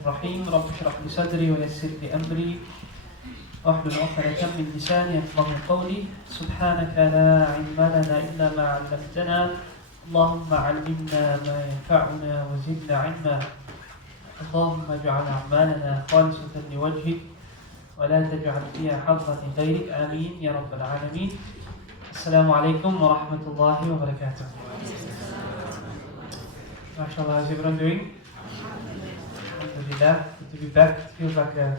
الرحيم رب اشرح لي صدري ويسر لي أمري واحلل عقدة من لساني يفقهوا قولي سبحانك لا علم لنا إلا ما علمتنا اللهم علمنا ما ينفعنا وزدنا علما اللهم اجعل أعمالنا خالصة لوجهك ولا تجعل فيها حظا لغيرك آمين يا رب العالمين. Assalamu alaikum wa rahmatullahi wa barakatuh. MashaAllah, how's everyone doing? Alhamdulillah, good to be back. It feels like I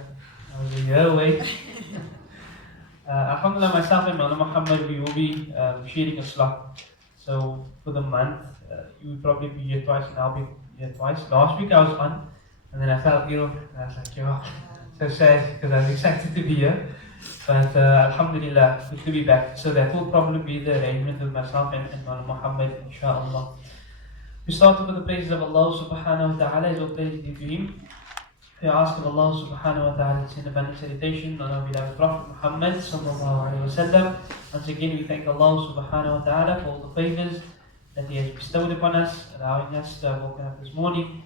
was a year away. Alhamdulillah, myself and Mohamed, we will be sharing a slot. So for the month, you will probably be here twice and I'll be here twice. Last week I was on and then I felt ill and I was like, yo, so sad because I was excited to be here. But Alhamdulillah, good to be back. So that will probably be the arrangement with myself and Mohamed, inshallah. We start with the praises of Allah subhanahu wa ta'ala, as all praise due to Him. We ask of Allah subhanahu wa ta'ala to send abundant salutation on our beloved Prophet Muhammad sallallahu alayhi wa sallam. Once again, we thank Allah subhanahu wa ta'ala for all the favors that He has bestowed upon us, allowing us to have woken up this morning,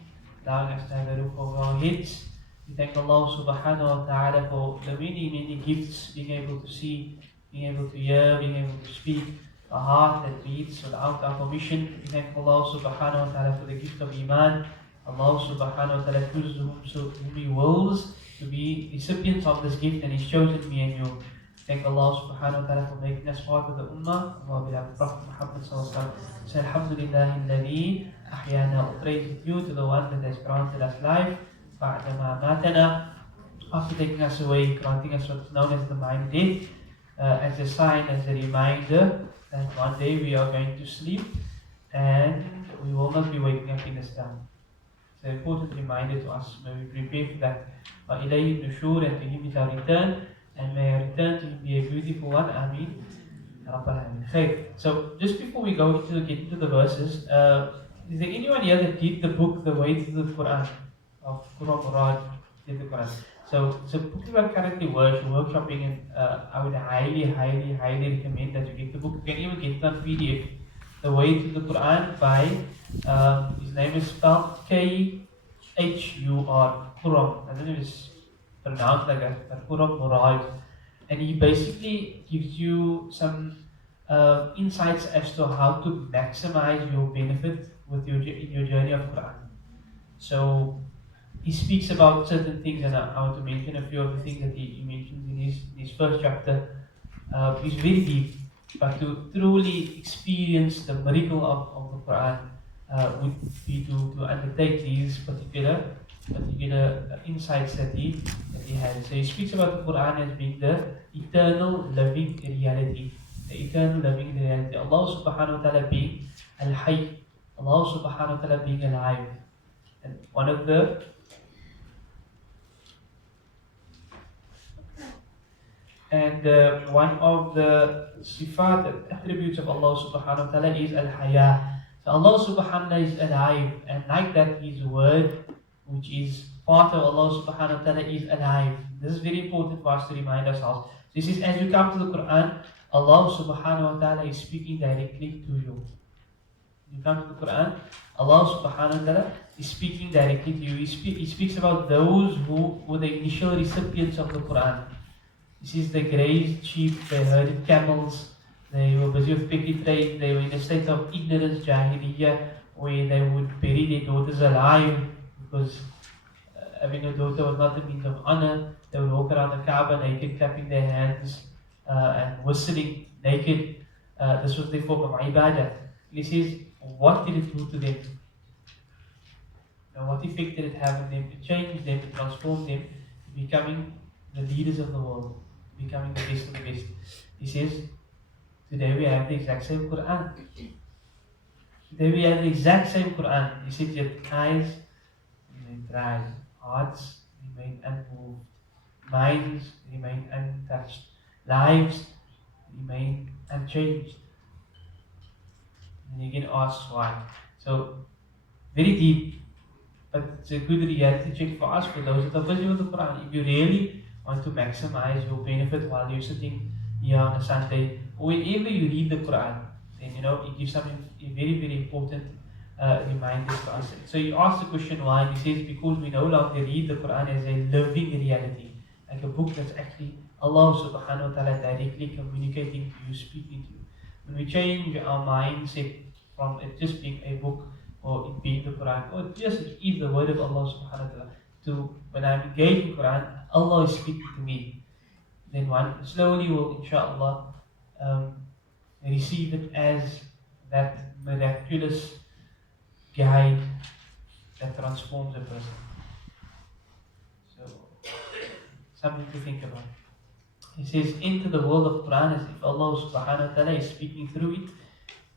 allowing us to have a roof over our heads. We thank Allah subhanahu wa ta'ala for the many gifts, being able to see, being able to hear, being able to speak, a heart that beats without our permission. We thank Allah subhanahu wa ta'ala for the gift of Iman. Allah subhanahu wa ta'ala chooses whom He wills to be recipients of this gift, and He's chosen me and you. Thank Allah subhanahu wa ta'ala for making us part of the ummah. Allah beloved Prophet Muhammad sallallahu alaihi wasallam. Say Alhamdulillahi alladhi ahyana. All praise is due to the one that has granted us life بعدما ماتنا, after taking us away, granting us what's known as the mind death, as a sign, as a reminder that one day we are going to sleep and we will not be waking up in this time. It's an important reminder to us. May we prepare for that. وَإِلَيْهِ النُّشُورُ, and to Him is our return, and may our return to Him be a beautiful one. Ameen. Okay, so just before we get into the verses, is there anyone here that did the book The Way to the Quran? Of Surah did the Quran. So book you are currently workshopping, and I would highly recommend that you get the book. You can even get it on PDF. The Way to the Quran by his name is spelled K-H-U-R, Quram. I don't know if it's pronounced like that, but Quram Murad. And he basically gives you some insights as to how to maximize your benefit with in your journey of Quran. So he speaks about certain things, and I want to mention a few of the things that he mentions in his first chapter. It's very deep, but to truly experience the miracle of the Quran would be to undertake these particular insights that he has. So he speaks about the Quran as being the eternal living reality. The eternal living reality. Allah subhanahu wa ta'ala being al-hayy. Allah subhanahu wa ta'ala being alive. And one of the sifat, attributes of Allah subhanahu wa ta'ala is al-haya. So Allah subhanahu wa ta'ala is alive, and like that His word, which is part of Allah subhanahu wa ta'ala, is alive. This is very important for us to remind ourselves. This is, as you come to the Quran, Allah subhanahu wa ta'ala is speaking directly to you. You come to the Quran, Allah subhanahu wa ta'ala is speaking directly to you. He speaks about those who were the initial recipients of the Quran. This is the grazed sheep, they herded camels, they were busy with petty trade, they were in a state of ignorance, jahiliyyah, where they would bury their daughters alive because having a daughter was not a means of honor. They would walk around the Kaaba naked, clapping their hands and whistling naked. This was their form of ibadah. He says, what did it do to them? Now, what effect did it have on them? To change them, to transform them, to becoming the leaders of the world, becoming the best of the best. He says, today we have the exact same Quran. Today we have the exact same Quran. He said, yet eyes remain dry, hearts remain unmoved, minds remain untouched, lives remain unchanged. And you can ask why. So, very deep, but it's a good reality check for us, for those that are busy with the Quran. If you really want to maximize your benefit while you're sitting here on a Sunday, or whenever you read the Quran, then it gives something very important reminders to us. So you ask the question why, and he says because we no longer read the Quran as a living reality, like a book that's actually Allah subhanahu wa ta'ala directly communicating to you, speaking to you. When we change our mindset from it just being a book or it being the Quran, or just it is the word of Allah subhanahu wa ta'ala, to when I'm engaged in Quran, Allah is speaking to me, then one slowly will inshallah um, receive it as that miraculous guide that transforms a person. So, something to think about. He says, enter the world of Quran as if Allah subhanahu wa ta'ala is speaking through it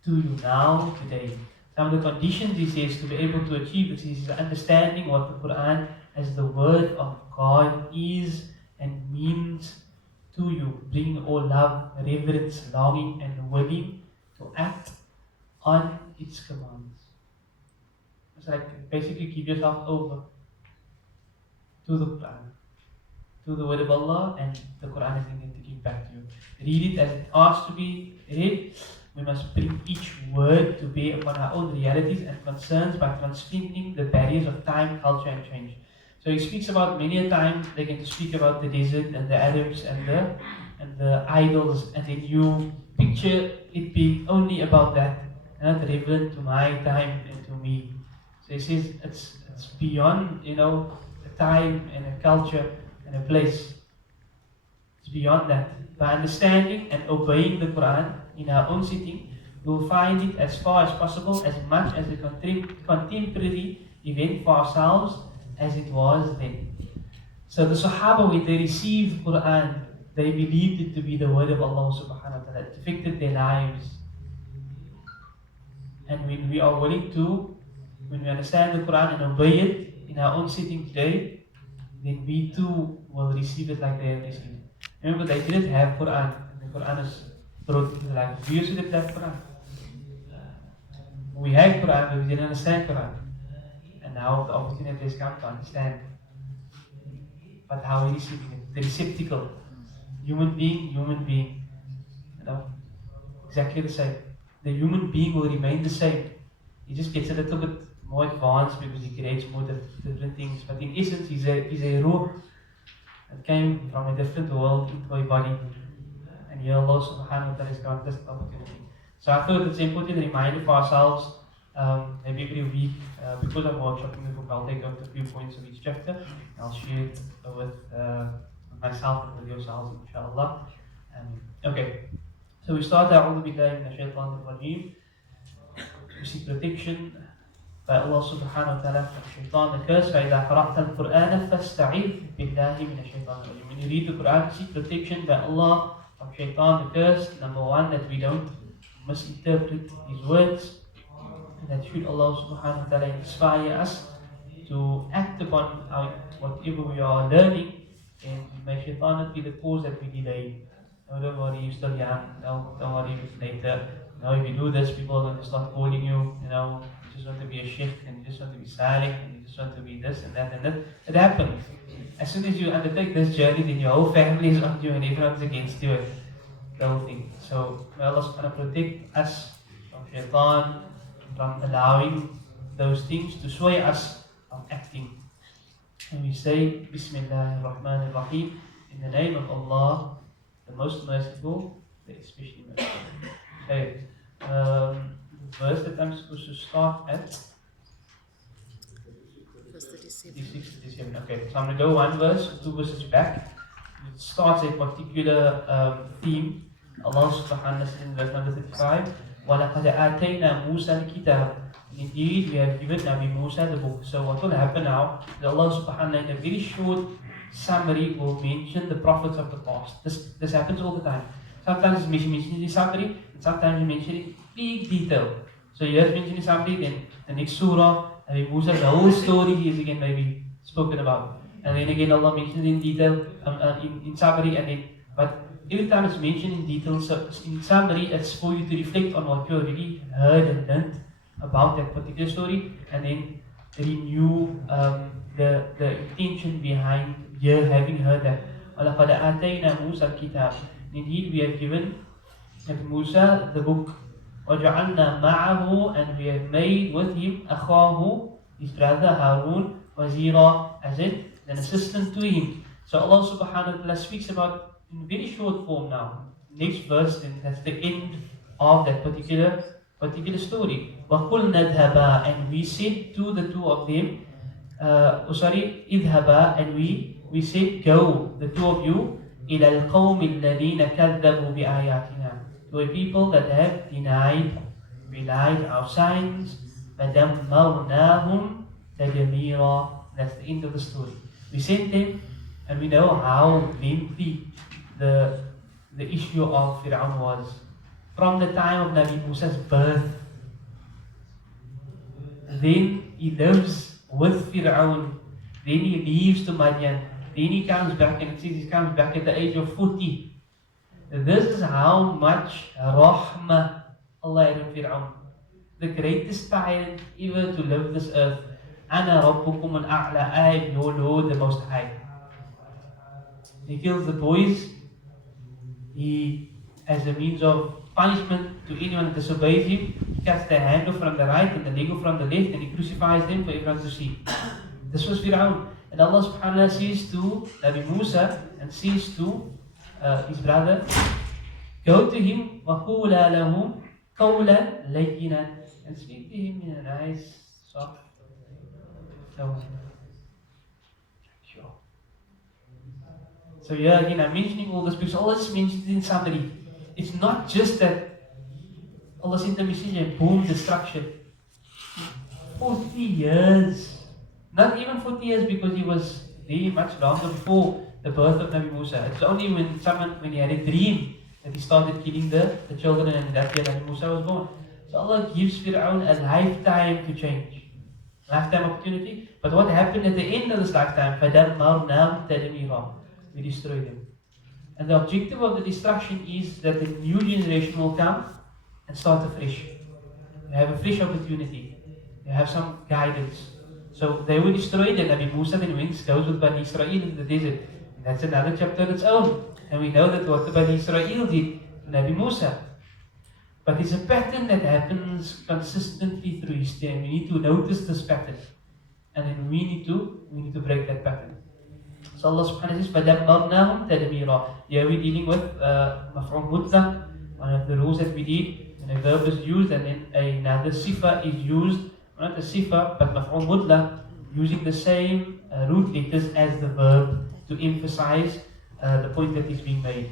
to you now, today. Some of the conditions he says to be able to achieve this is understanding what the Quran as the word of God is and means to you, bringing all love, reverence, longing, and willing to act on its commands. It's like basically give yourself over to the Quran, to the word of Allah, and the Quran is going to give back to you. Read it as it asks to be read. We must bring each word to bear upon our own realities and concerns by transcending the barriers of time, culture, and change. So he speaks about many a time they're going to speak about the desert and the Arabs and the idols, and then you picture it being only about that, not relevant to my time and to me. So he says it's beyond a time and a culture and a place. It's beyond that. By understanding and obeying the Quran in our own sitting, we will find it as far as possible, as much as a contemporary event for ourselves as it was then. So the Sahaba, when they received Quran, they believed it to be the word of Allah subhanahu wa ta'ala. It affected their lives. And when we are willing to, when we understand the Quran and obey it in our own sitting today, then we too will receive it like they have received it. Remember, they didn't have Quran, and the Quran is brought into life. We also didn't have Quran. We had Quran, but we didn't understand Quran. And now the opportunity has come to understand. But how are we receiving it? The receptacle. Human being. Exactly the same. The human being will remain the same. He just gets a little bit more advanced because he creates more different things. But in essence, he's a ruh that came from a different world into a body. And here Allah subhanahu wa ta'ala has granted us the opportunity. So I thought it's an important reminder for ourselves, maybe every week, because I'm workshopping the book, I'll take out a few points of each chapter, and I'll share it with myself and with yourselves, inshallah. Okay, so we start A'udhu billahi minash shaitanir rajeem. We seek protection by Allah subhanahu wa ta'ala from shaitan, the curse. فَإِذَا قَرَأْتَ الْقُرْآنَ فَاسْتَعِذْ بِاللَّهِ مِنَ الشَّيْطَانِ الرَّجِيمِ. When you read the Quran, seek protection by Allah from shaitan, the curse. Number one, that we don't misinterpret his words, and that should Allah subhanahu wa ta'ala inspire us to act upon whatever we are learning, and may shaitan not be the cause that we delay. No, don't worry, you're still young. No, don't worry, it's later. No, if you do this, people are going to start calling you. You just want to be a sheikh, and you just want to be silent, and you just want to be this and that and that. It happens. As soon as you undertake this journey, then your whole family is on you and everyone's against you. The whole thing. So may Allah subhanahu wa ta'ala protect us from shaitan, from allowing those things to sway us from acting. And we say, Bismillah ar-Rahman ar-Rahim, in the name of Allah, the most merciful, the especially merciful. Okay, the verse that I'm supposed to start at, verse 36, 37. Okay, so I'm going to go one verse, two verses back. It starts a particular theme. Allah subhanahu wa ta'ala says in verse number 35, وَلَقَدْ آتَيْنَا مُوسَى الْكِتَابَ. Indeed, we have given Nabi Musa the book. So what will happen now is Allah subhanahu wa ta'ala in a very short summary will mention the prophets of the past. This happens all the time. Sometimes it's mentioned in summary, and sometimes it's mentioned in big detail. So you have mentioned in summary, then the next surah, Nabi Musa, the whole story is again maybe spoken about. And then again Allah mentions in detail, in summary, and then, but every time it's mentioned in detail, so in summary, it's for you to reflect on what you already heard and learned about that particular story, and then renew the intention behind having heard that. وَلَقَدْ آتَيْنَا مُوسَى الْكِتَابَ. Indeed, we have given Nabi Musa the book. وَجَعَلْنَا مَعَهُ And we have made with him أَخَاهُ his brother Harun وَزِيرًا as an assistant to him. So Allah subhanahu wa ta'ala speaks about in very short form now. Next verse, and that's the end of that particular story. وَقُلْنَا اذْهَبَا And we said to the two of them, اذْهَبَا And we said, go, the two of you, إِلَى الْقَوْمِ الَّذِينَ كَذَّبُوا بِآيَاتِنَا To a people that have belied our signs. فَدَمَّرْنَاهُمْ تَدْمِيرًا That's the end of the story. We sent them, and we know how lengthy the issue of Fir'aun was. From the time of Nabi Musa's birth, then he lives with Fir'aun, then he leaves to Madian, then he comes back, and it says he comes back at the age of 40. This is how much rahmah Allah had on Fir'aun. The greatest tyrant ever to live this earth. Ana rabbukum al-a'la, I am your Lord, the Most High. He kills the boys. He, as a means of punishment to anyone that disobeys him, he cuts their hand off from the right and the leg off from the left, and he crucifies them for everyone to see. This was Fir'aun. And Allah subhanahu wa ta'ala says to Nabi Musa and says to his brother, go to him, وَقُولَا لَهُ قَوْلًا لَيِّنًا And speak to him in a nice, soft tone. Sure. So yeah, again, I'm mentioning all this because all this mentioned in summary. It's not just that Allah sent a messenger and boom, destruction. 40 years. Not even 40 years because he was there much longer before the birth of Nabi Musa. It's only when he had a dream that he started killing the children, and that year Nabi Musa was born. So Allah gives Fir'aun a lifetime to change. Lifetime opportunity. But what happened at the end of this lifetime? فَدَمَّرْنَاهُمْ تَدْمِيرًا We destroyed them. And the objective of the destruction is that the new generation will come and start afresh. They have a fresh opportunity. They have some guidance. So they were destroyed, and Nabi Musa then goes with Bani Israel in the desert. And that's another chapter on its own. And we know that what the Bani Israel did to Nabi Musa. But there's a pattern that happens consistently through history, and we need to notice this pattern. And then we need to break that pattern. So Allah subhanahu wa ta'ala says, فَدَمَّرْنَاهُمْ تَدْمِيرًا Here we're dealing with maf'ul mutlaq, one of the rules that we did. When a verb is used and then another sifa is used, not a sifa, but maf'ul mutlaq, using the same root letters as the verb to emphasize the point that is being made.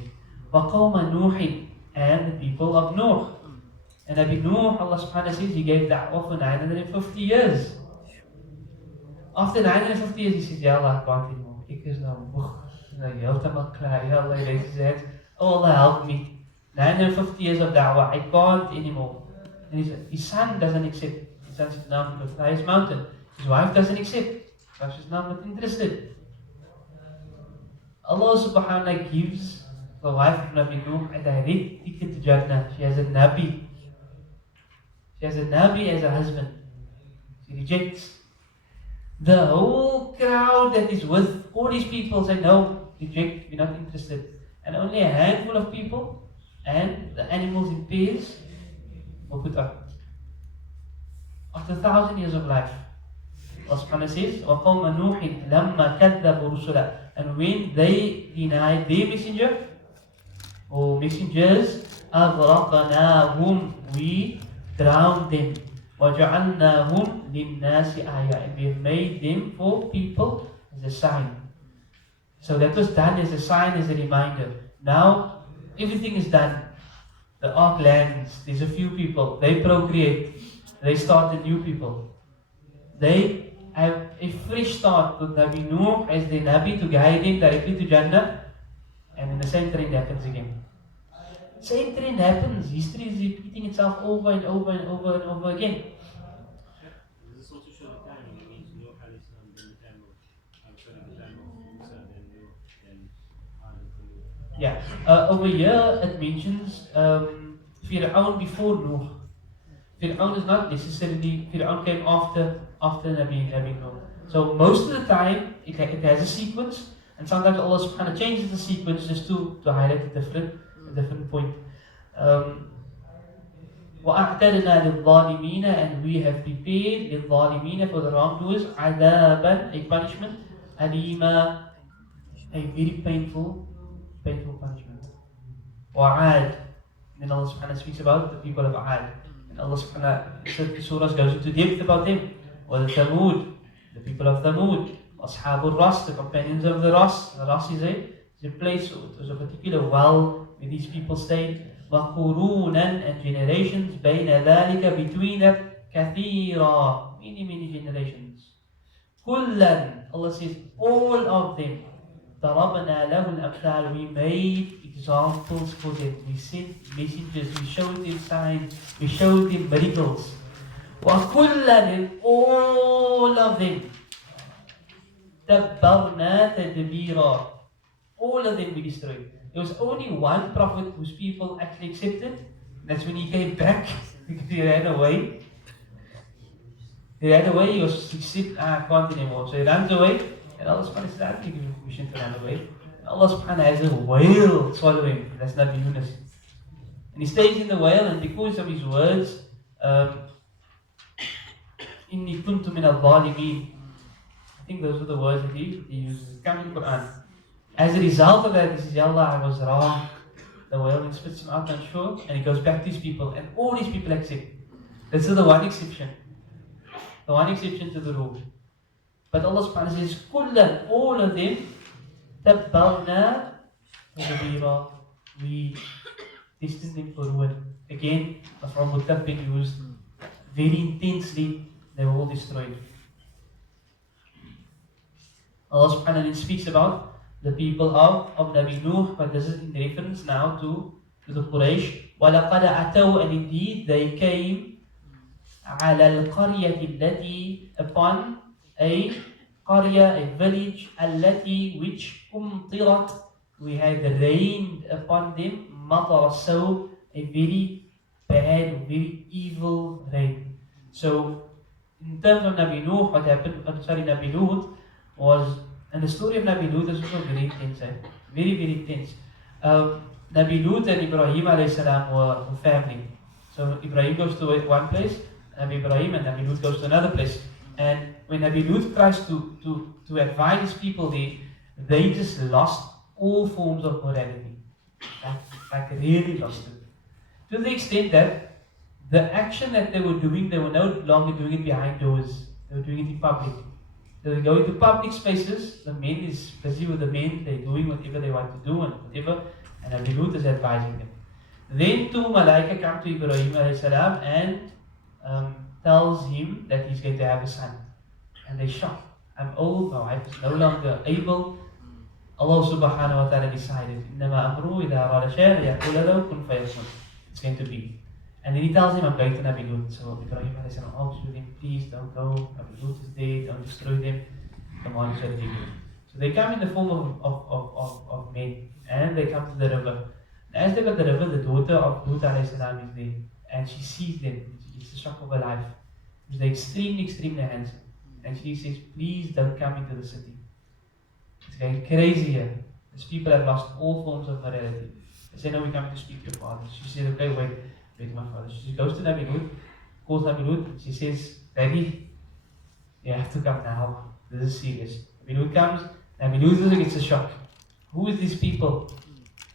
وَقَوْمَ نُوحٍ And the people of Nuh. And Nabi Nuh, Allah subhanahu wa ta'ala says, he gave da'wah for 950 years. After 950 years, he says, Ya Allah, I can't anymore. Ek is nou moeg. Nou heeltemal klaar. Ya Allah, he says, oh Allah, help me. 950 years of da'wah, I can't anymore. And his son doesn't accept. His son says, no, I'm going to the highest mountain. His wife doesn't accept. She says, no, I'm not interested. Allah subhanahu wa ta'ala gives the wife of Nabi Nuh a direct ticket to Jannah. She has a Nabi. She has a Nabi as a husband. She rejects. The whole crowd that is with all these people say, no, reject, we're not interested. And only a handful of people and the animals in pairs will put up. After 1,000 years of life, Allah subhanahu wa ta'ala says, وَقَوْمَ نُوحٍ لَمَّا كَذَّبُوا رُسُلًا And when they denied their messenger, or messengers, أَغْرَقْنَاهُمْ We drowned them. وَجَعَلْنَاهُمْ لِلنَّاسِ آيَةً And we have made them for people as a sign. So that was done as a sign, as a reminder. Now, everything is done. The ark lands, there's a few people, they procreate, they start a new people. They have a fresh start with Nabi Nuh as their Nabi to guide them directly to Jannah, and then the same trend happens again. Same trend happens. History is repeating itself over and over and over and over again. Does this also show the timing? It means Nuh alayhi salam, then the time of Musa, then Nuh, then Adam. Yeah. Over here it mentions Fir'aun before Nuh. Fir'aun is not necessarily, Fir'aun came after Nabi Nuh. So most of the time it has a sequence, and sometimes Allah subhanahu wa ta'ala changes the sequence just to highlight a different point. وَأَعْتَدْنَا لِلظَّالِمِينَ, and we have prepared لِلظَّالِمِينَ, for the wrongdoers, عَذَابًا, a punishment, أَلِيمًا, a very painful punishment. وَعَادٍ, then Allah subhanahu wa ta'ala speaks about the people of Aad. And Allah subhanahu wa ta'ala, the surah goes into depth about them. وَالْثَمُودِ, the people of Thamud. أَصْحَابُ الرَّسِّ, the companions of the Ras. The Ras is a place, it was a particular well where these people stayed. وَقُرُونًا, and generations. بَيْنَ ذَلِكَ, between that. كَثِيرًا, many generations. كُلًّا, Allah says, all of them. ضربنا له الأمثال, we made examples for them, we sent messengers, we showed them signs, we showed them miracles. وَكُلًّا, and all of them. تَبَّرْنَا تَدْبِيرًا, all of them we destroyed. There was only one prophet whose people actually accepted. That's when he came back because he ran away. He ran away, he said, I can't anymore. So he runs away, and Allah subhanahu wa ta'ala said, I give him permission to run away. And Allah subhanahu wa ta'ala has a whale swallow him. That's Nabi Yunus. And he stays in the whale, and because of his words, إِنِّي كُنْتُ مِنَ الظَّالِمِينَ, I think those are the words that he uses. Come in the Quran. As a result of that, he says, Ya Allah, I was wrong. The whale spits him out on shore, and he goes back to his people, and all his people accept. This is the one exception. The one exception to the rule. But Allah subhanahu wa ta'ala says, كُلًّا, all of them, تَبَّرْنَا تَدْبِيرًا, we destined them for ruin. Again, from Mutab being used very intensely, they were all destroyed. Allah subhanahu wa ta'ala speaks about the people of Nabi Nuh, but this is in reference now to the Quraysh. وَلَقَدْ أَتَوْا, and indeed they came على القرية التي, upon a قرية, a village, التي, which أمطرت, we had rained upon them, مطر السوء, a very bad, very evil rain. So in terms of Nabi Nuh, what happened, Nabi Lut was, and the story of Nabi Lut is also very intense, very intense. Nabi Lut and Ibrahim alayhi salam were family. So Ibrahim goes to one place, Nabi Ibrahim, and Nabi Lut goes to another place. And when Nabi Lut tries to advise his people there, they just lost all forms of morality. Like really lost it. To the extent that the action that they were doing, they were no longer doing it behind doors. They were doing it in public. So they go into public spaces, the men is busy with the men, they're doing whatever they want to do and whatever, and Nabi Lut is advising them. Then two Malaika come to Ibrahim alayhi salam and tells him that he's going to have a son. And they shock. I'm old, my wife is no longer able. Allah subhanahu wa ta'ala decided, إِنَّمَا أَمْرُهُ إِذَا أَرَادَ شَيْئًا يَقُولَ لَهُ كُنْ فَيَكُونُ. It's going to be. And then he tells him, I'm going to Nabi Lut. So Ibrahim alayhi salam asks with him, please don't go. Nabi Lut is dead, don't destroy them. Come on, so they do. So they come in the form of men, and they come to the river. As they got the river, the daughter of Lut alayhi salam is there, and she sees them. It's the shock of her life. They're extremely handsome. And she says, please don't come into the city. It's going crazy here. These people have lost all forms of morality. They say, no, we're coming to speak to your father. She says, okay, wait my father. She goes to Nabi Lut, calls Nabi Lut, she says, Daddy, you have to come now. This is serious. Nabi Lut comes, Nabi Lut gets a shock. Who is these people?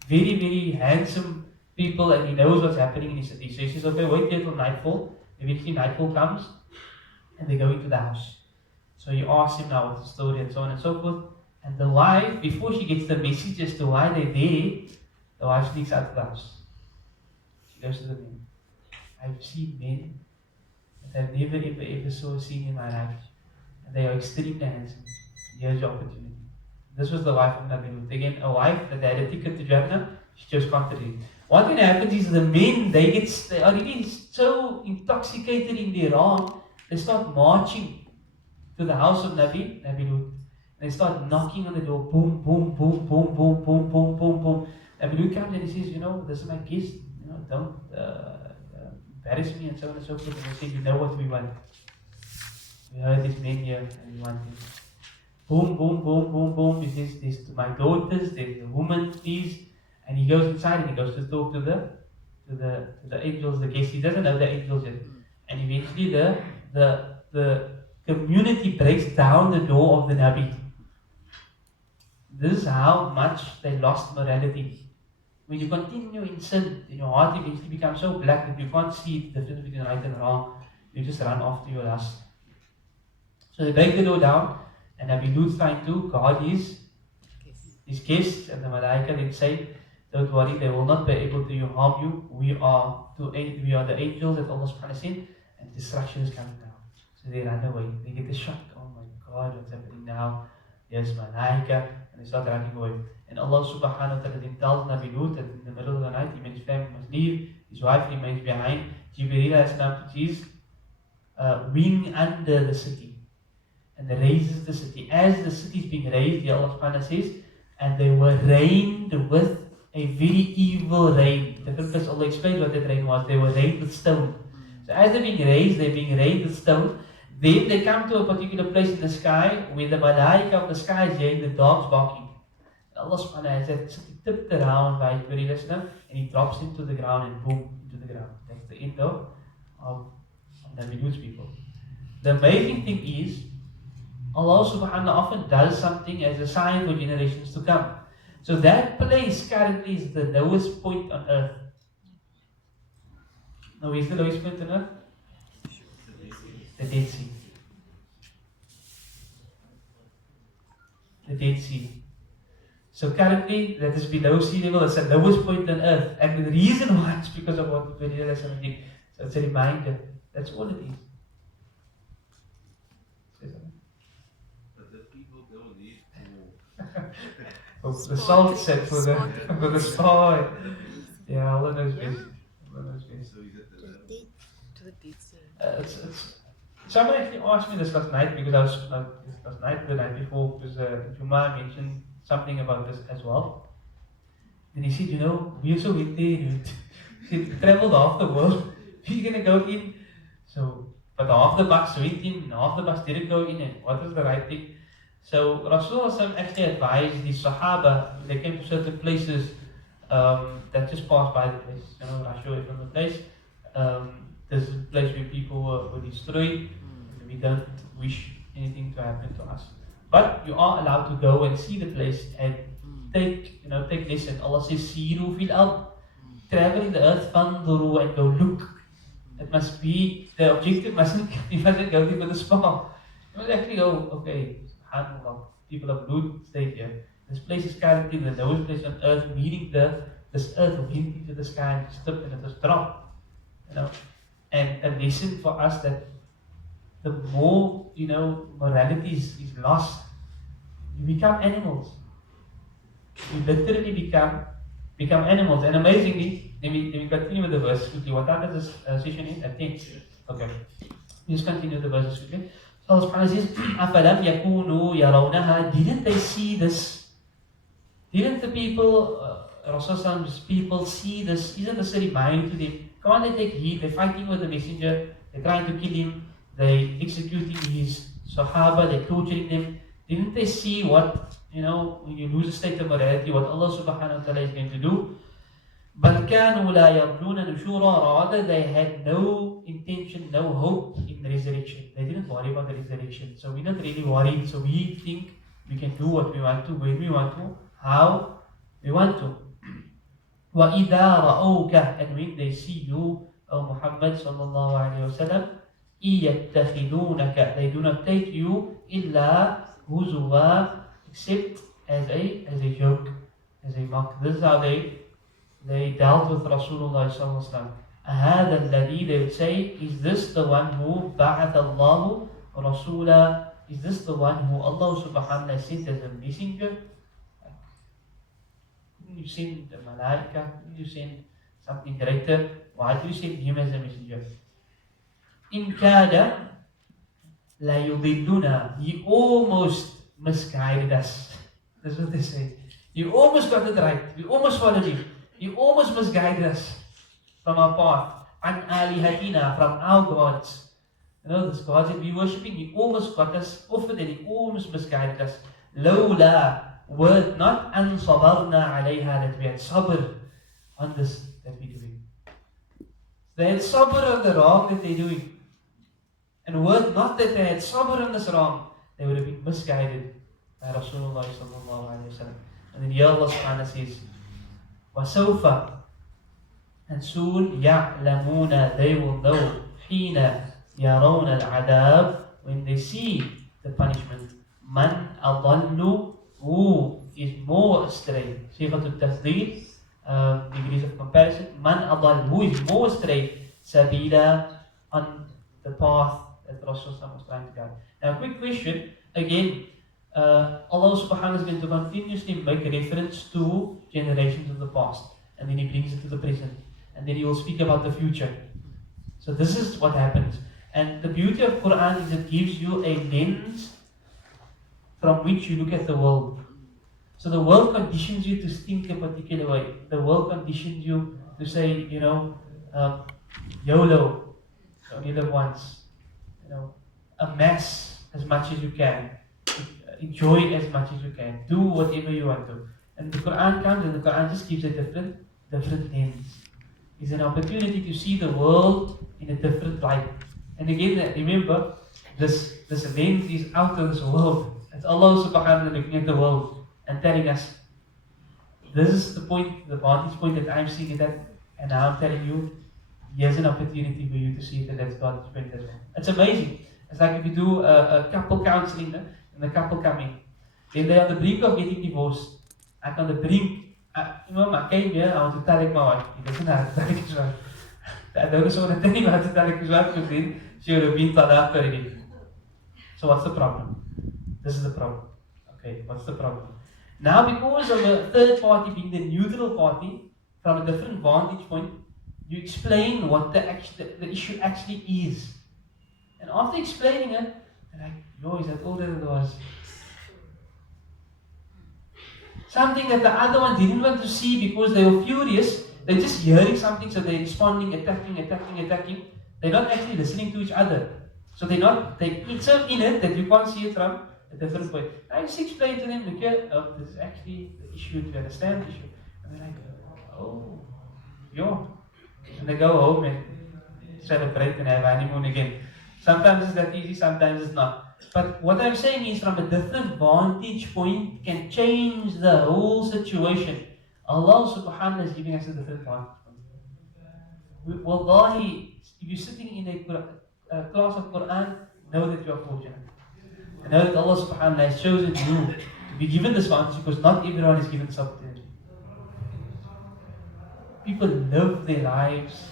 Very handsome people, and he knows what's happening in his city. So he says, okay, wait here till nightfall. Eventually nightfall comes, and they go into the house. So he asks him now what's the story and so on and so forth. And the wife, before she gets the message as to why they're there, the wife sneaks out of the house. She goes to the men. I've seen men that I've never ever seen in my life. And they are extremely handsome. Here's your opportunity. This was the wife of Nabi Lut. Again, a wife that had a ticket to Jannah, she chose contrary. What then happens is the men, they are really so intoxicated in their wrong, they start marching to the house of Nabi Lut. They start knocking on the door, boom. Nabi Lut comes and he says, this is my guest, don't embarrass me and so on and so forth. And they say, you know what we want. We heard these men here and we want them. Boom. He says, there's my daughters, there's a woman, please. And he goes inside and he goes to talk to the angels, the guests. He doesn't know the angels yet. And eventually the community breaks down the door of the Nabi. This is how much they lost morality. When you continue in sin, your heart eventually becomes so black that you can't see the difference between right and wrong. You just run after your lust. So they break the door down, and Nabi Lut's trying to guard his guests, and the Malaika then say, don't worry, they will not be able to harm you. We are the angels that Allah subhanahu wa ta'ala sent, and destruction is coming now. So they run away. They get a shock. Oh my God, what's happening now? There's Malaika, and they start running away. And Allah subhanahu wa ta'ala then tells Nabi Lut that in the middle of the night, him and his family must leave. His wife remains behind. Jibreel has come to his wing under the city, and raises the city. As the city is being raised, Allah subhanahu wa ta'ala says, and they were rained with a very evil rain. The first Allah explains what that rain was. They were rained with stone. So as they're being rained with stone. Then they come to a particular place in the sky where the Malaika of the sky is hearing the dogs barking. And Allah subhanahu wa ta'ala says, he tipped around by very listener, and he drops into the ground, and boom, into the ground. That's the end of Nabi Lut's people. The amazing thing is, Allah subhanahu wa ta'ala often does something as a sign for generations to come. So that place currently is the lowest point on earth. Now, where's the lowest point on earth? The Dead Sea. The Dead Sea. So currently, that is below sea level. That's the lowest point on earth. And the reason why is because of what the Prophet did. So it's a reminder. That's all it is. Oh, the salt set for the sky. Yeah, Allah knows best. Allah knows best. To the Dead Sea. Someone actually asked me this last night because I was last night, the night before, because Juma mentioned something about this as well. And he said, we also went there. He traveled half the world. We're gonna go in. So, but half the bus went in, and half the bus didn't go in. And what is the right thing? So Rasulullah actually advised the Sahaba when they came to certain places that just passed by the place, rush away from the place. There's a place where people were destroyed, and we don't wish anything to happen to us. But you are allowed to go and see the place and take lesson. Allah says, "Siru fil ard." Travel in the earth, fanduru, and go look. It must be the objective. You mustn't go there for the spa. You must actually go. Okay. People of Lut stay here. This place is currently the lowest place on earth, meaning this earth went into the sky and stopped, and it was dropped. And a lesson for us that the more morality is lost, you become animals. You literally become animals. And amazingly, let me continue with the verse quickly. What time does this session end? At 10. Okay. Just continue the verses quickly. So Allah subhanahu wa ta'ala says, أَفَلَمْ يَكُونُوا يَرَوْنَهَا. Didn't they see this? Didn't the people, Rasulullah's people, see this? Isn't this a reminder to them? Can't they take heed? They're fighting with the messenger. They're trying to kill him. They're executing his Sahaba. They're torturing them. Didn't they see what, when you lose a state of morality, what Allah subhanahu wa ta'ala is going to do? بَلْ كَانُوا لَا يَرْجُونَ نُشُورًا. Rather, they had no intention, no hope in the resurrection. They didn't worry about the resurrection. So we're not really worried. So we think we can do what we want to, when we want to, how we want to. وَإِذَا رَأَوْكَ. And when they see you, O Muhammad sallallahu alayhi wa sallam, يَتَّخِذُونَكَ. They do not take you إِلَّا هُزُوًا, except as a joke, as a mock. This is how they dealt with Rasulullah sallallahu alaihi wasallam. هذا الذي, they would say, is this the one who بعث الله رسولا? Is this the one who Allah subhanahu wa ta'ala sent as a messenger? Couldn't you send a malaika? Couldn't you send something greater? Why do you send him as a messenger? إن كاد لا يضلنا. He almost misguided us. That's what they say. You almost got it right. We almost followed him. You almost misguided us from our path. An alihatina, from our gods. This gods that we worshipping, he almost got us off of it. He almost misguided us. Lawla, word not an sabarna alayha, that we had sabr on this that we're doing. They had sabr on the wrong that they're doing. And were it not that they had sabr on this wrong, they would have been misguided by Rasulullah sallallahu alayhi wa sallam. And then here Allah subhanahu wa ta'ala says, وَسَوْفَ and soon يَعْلَمُونَ they will know حِينَ يَرَوْنَ الْعَذَابِ when they see the punishment. مَنْ أَضَلُّ who is more astray. Sighatul Tasdeed, degrees of comparison. Man adal, who is more astray. Sabila, on the path that Rasulullah was trying to guide. Now, a quick question. Again, Allah subhanahu wa ta'ala is going to continuously make reference to generations of the past. And then He brings it to the present. And then He will speak about the future. So this is what happens. And the beauty of Quran is it gives you a lens from which you look at the world. So the world conditions you to think a particular way. The world conditions you to say, YOLO, you only live once. Amass as much as you can. Enjoy as much as you can. Do whatever you want to. And the Quran comes and the Quran just gives a different lens. It's an opportunity to see the world in a different light. And again, remember, this lens is out of this world. It's Allah subhanahu wa ta'ala looking at the world and telling us, this is the point, the vantage point that I'm seeing it at, and now I'm telling you, here's an opportunity for you to see it at that vantage point as well. It's amazing. It's like if you do a couple counseling, and the couple come in, then they're on the brink of getting divorced. I'm on the brink. I came here, I want to tell my wife. He doesn't have to tell his wife. I don't want to tell him how to tell his wife because then she would have been talaqed already. So what's the problem? This is the problem. Okay, what's the problem? Now, because of a third party being the neutral party, from a different vantage point, you explain what the issue actually is. And after explaining it, they're like, yo, is that all that it was? Something that the other one didn't want to see because they were furious. They're just hearing something, so they're responding, attacking. They're not actually listening to each other. So it's so in it that you can't see it from a different point. I just explain to them, look here, this is actually the issue, to understand the issue. And they're like, oh, yeah. And they go home and celebrate and have honeymoon again. Sometimes it's that easy, sometimes it's not. But what I'm saying is, from a different vantage point can change the whole situation. Allah subhanahu wa ta'ala is giving us a different vantage point. Wallahi, if you're sitting in a class of Quran, know that you are fortunate. And know that Allah subhanahu wa ta'ala has chosen you to be given this vantage because not everyone is given this opportunity. People live their lives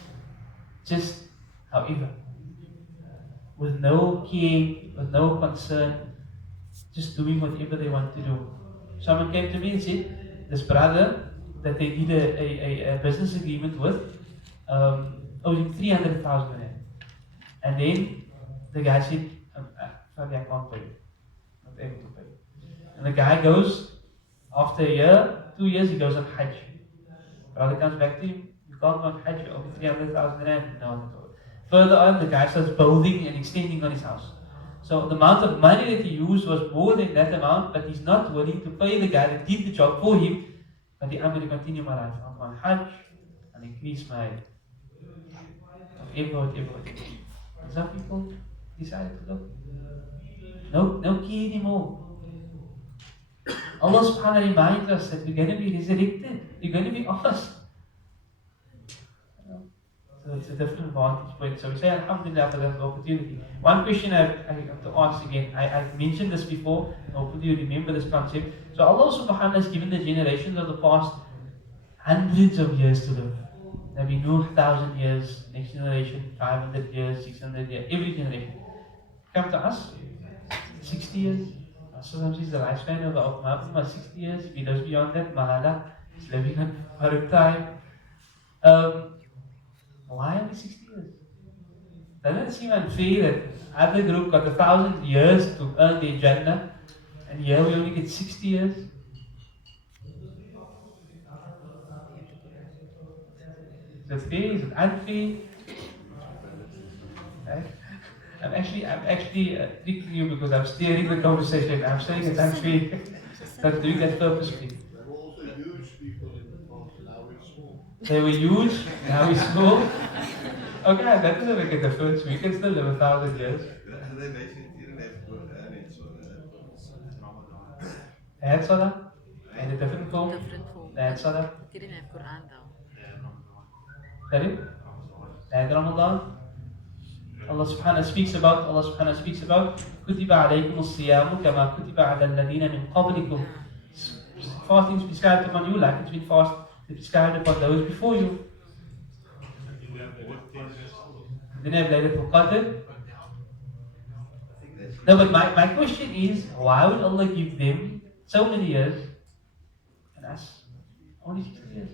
just however, with no care, with no concern, just doing whatever they want to do. Someone came to me and said, this brother that they did a business agreement with, owed him 300,000 rand. And then the guy said, sorry, I can't pay you. Not able to pay you. And the guy goes, after a year, 2 years, he goes on Hajj. Brother comes back to him, you can't go on Hajj, you owe me 300,000 rand. No, not all. Further on, the guy starts building and extending on his house. So the amount of money that he used was more than that amount, but he's not willing to pay the guy that did the job for him. But I'm going to continue my life. I'll go on Hajj and increase my whatever. And some people decided to look. No key anymore. Allah subhanahu wa ta'ala reminds us that we're going to be resurrected. We're going to be asked. So it's a different vantage point. So we say Alhamdulillah for that opportunity. One question I have to ask again. I mentioned this before. Hopefully you remember this concept. So Allah subhanahu wa ta'ala has given the generations of the past hundreds of years to live. Nabi Nuh 1,000 years, next generation 500 years, 600 years, every generation. Come to us, 60 years. Sometimes the lifespan of the Muhammad was 60 years. If he goes beyond that, Mahala is living on for a time. Why only 60 years? Doesn't it seem unfair that other group got 1,000 years to earn their Jannah, and here we only get 60 years? Is it fair? Is it unfair? Right? I'm actually tricking you because I'm steering the conversation. I'm saying it's unfair. But doing that purposely. There were also huge people in the past, now we're small. They were huge, now we're small. Okay, that doesn't make a difference. We can still live 1,000 years. They had Salah in a different form. Different form. They had Salah. Didn't have Quran though. Sorry? They had Ramadan. Allah subhanahu speaks about كتب عليكم الصيام كما كتب على الذين من قبلكم. Fasting is prescribed upon you like it's been prescribed upon those before you. Didn't have Laylatul Qadr. No, but my question is, why would Allah give them so many years and us only 60 years?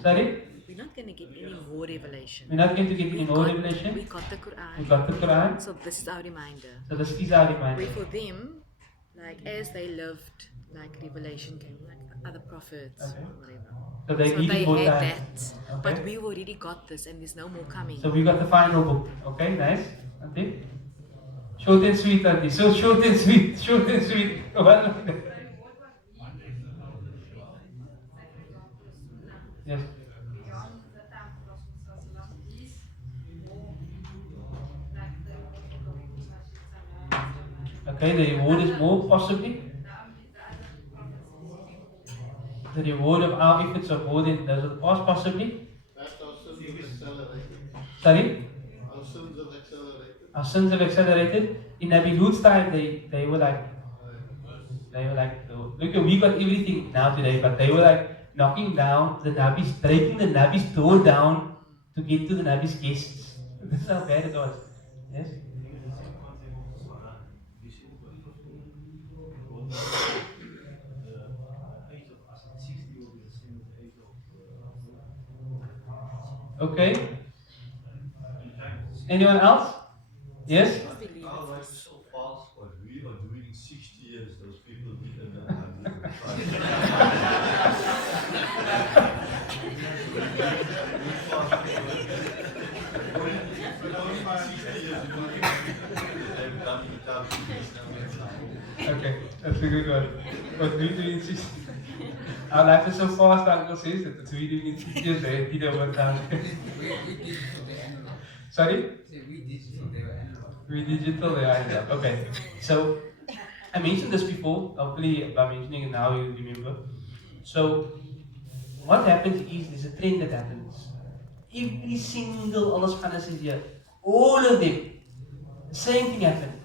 Sorry? We're not going to get any more revelation. We're not going to get any more revelation. We got the Quran. We got the Quran. So this is our reminder. So this is our reminder. Where for them, like as they lived, like revelation came, like other prophets, Okay. whatever. So they So needed they more had time. that. Okay. But we've already got this and there's no more coming. So we got the final book. Okay, nice. Auntie? Short and sweet, Auntie. So short and sweet. Short and sweet. Yes. Okay, the reward is more possibly. The reward of our efforts are more than those of the past, possibly. Sorry? Our sins have accelerated. In Nabi Lut's time, they were like, look, we got everything now today, but they were like knocking down the Nabi's, breaking the Nabi's door down to get to the Nabi's guests. This is how bad it was. Yes? Okay. Anyone else? Yes? Our life is so fast, what we are doing in 60 years, those people did in 100. Okay, that's a good one. What we do in 60. Our life is so fast, Uncle says that it's we doing in 60 years, they did over time. Sorry? We digital, they were analog. We digital, they are analog. Okay, so I mentioned this before, hopefully by mentioning it now you remember. So, what happens is, there's a trend that happens. Every single Allah subhanahu wa ta'ala says here, all of them, the same thing happened.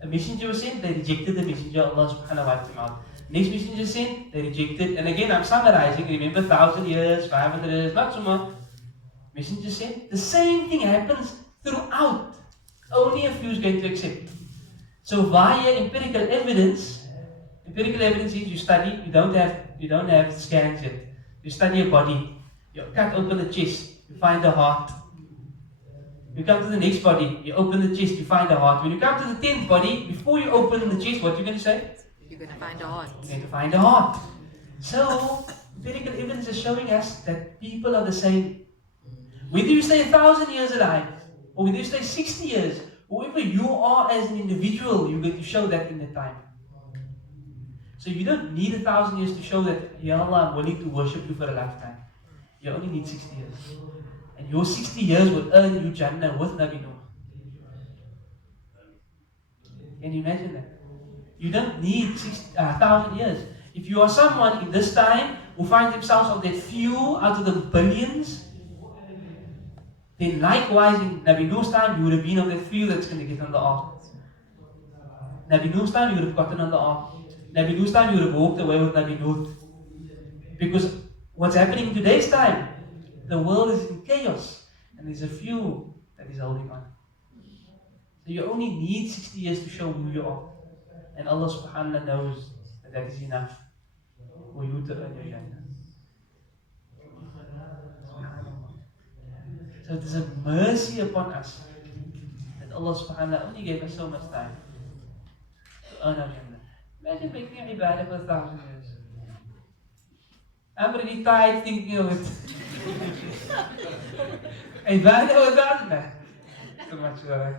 A messenger was sent, they rejected the messenger, Allah subhanahu wa ta'ala. Next messenger sent, they rejected. And again, I'm summarizing, remember 1,000 years, 500 years, not so much. Messenger sent, the same thing happens throughout. Only a few is going to accept. So via empirical evidence is you study, you don't have scans yet. You study a body, you cut open the chest, you find the heart. You come to the next body, you open the chest, you find the heart. When you come to the 10th body, before you open the chest, what are you going to say? You're going to find a heart. You're going to find a heart. So, empirical evidence is showing us that people are the same. Whether you stay 1,000 years alive, or whether you stay 60 years, whoever you are as an individual, you're going to show that in the time. So you don't need 1,000 years to show that, Ya Allah, I'm willing to worship you for a lifetime. You only need 60 years. And your 60 years will earn you Jannah with Nabi Noor. Can you imagine that? You don't need 1,000 years. If you are someone in this time who finds themselves of that few out of the billions, then likewise in Nabi Noor's time, you would have been of that few that's going to get on the ark. Nabi Noor's time, you would have gotten on the ark. Nabi Noor's time, you would have walked away with Nabi Noor. Because what's happening in today's time, the world is in chaos, and there's a few that is holding on. So you only need 60 years to show who you are. And Allah subhanahu wa ta'ala knows that that is enough for you to earn your Jannah. So it is a mercy upon us that Allah subhanahu wa ta'ala only gave us so much time to earn our Jannah. Imagine making an ibadah for 1,000 years. I'm really tired thinking of it. Ibadah for 1,000 years. Too much, alright.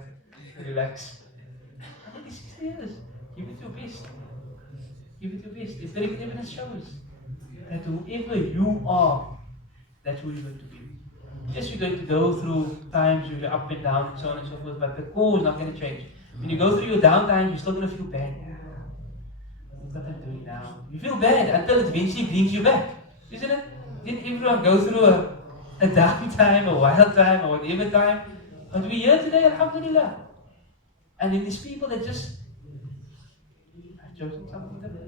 Relax. Only 60 years. Give it your best. Give it your best. If the evidence shows that whoever you are, that's who you're going to be. Yes, you're going to go through times where you're up and down and so on and so forth, but the core is not going to change. When you go through your down times, you're still going to feel bad. What am I doing now? You feel bad until it eventually brings you back, isn't it? Didn't everyone go through a down time, a wild time, or whatever time? But we're here today, alhamdulillah. And then these people that just I've chosen something different.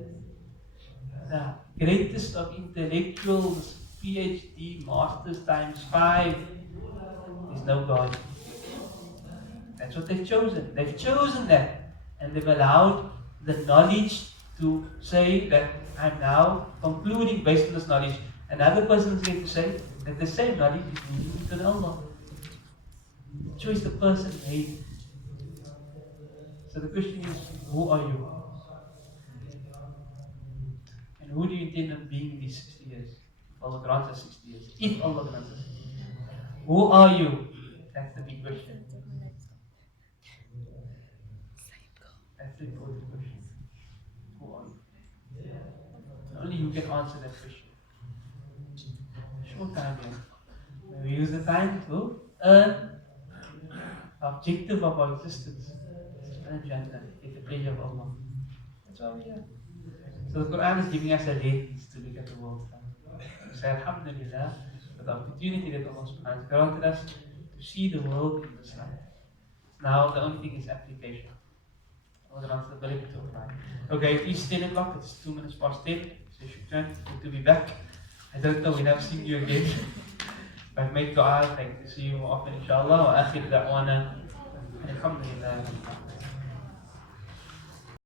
The greatest of intellectuals, PhD, masters times 5, is no God. That's what they've chosen. They've chosen that. And they've allowed the knowledge to say that I'm now concluding based on this knowledge. Another person is going to say that the same knowledge is leading me to the Allah. The choice the person made. So the question is, who are you? And who do you intend on being in these 60 years? If Allah grants us 60 years. If Allah grants us 60 years. Who are you? That's the big question. That's the important question. Who are you? Only you can answer that question. Short time here. We use the time to earn the objective of our existence. Earn Jannah, get the pleasure of Allah. That's why we're here. So the Quran is giving us a lens to look at the world from. We say Alhamdulillah for the opportunity that Allah subhanahu has granted us to see the world in this light. Now the only thing is application. Allah grants the ability to apply. Okay, it is 10 o'clock, it's 2 minutes past 10. So shukran, good to be back. I don't know when I've seen you again. But make dua, thank to see you more often inshallah. Wa akhir da'wana. Alhamdulillah.